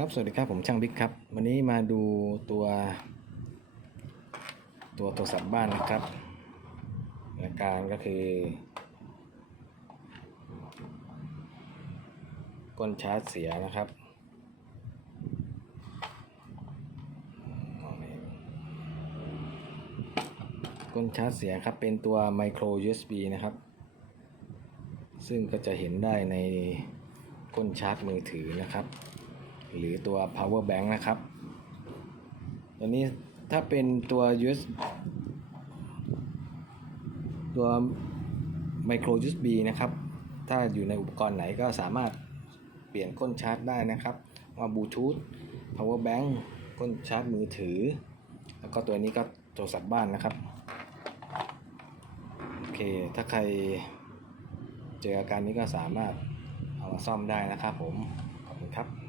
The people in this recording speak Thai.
ครับ สวัสดีครับผมช่างบิ๊กครับ วันนี้มาดูตัว ตัวโทรศัพท์บ้านนะครับอาการก็คือ ก้นชาร์จเสียนะครับ ก้นชาร์จเสียครับ เป็นตัว micro USB นะครับ ซึ่งก็จะเห็นได้ในก้นชาร์จมือถือนะครับ หรือตัว power bank นะครับตัวนี้ถ้าเป็นตัว US ตัว micro USB นะครับ ถ้าอยู่ในอุปกรณ์ไหนก็สามารถเปลี่ยนก้นชาร์จได้นะครับ ว่าบลูทูธ power bank ก้นชาร์จมือถือ แล้วก็ตัวนี้ก็โทรศัพท์บ้านนะครับ โอเค ถ้าใครเจออาการนี้ก็สามารถเอามาซ่อมได้นะครับผม ขอบคุณครับ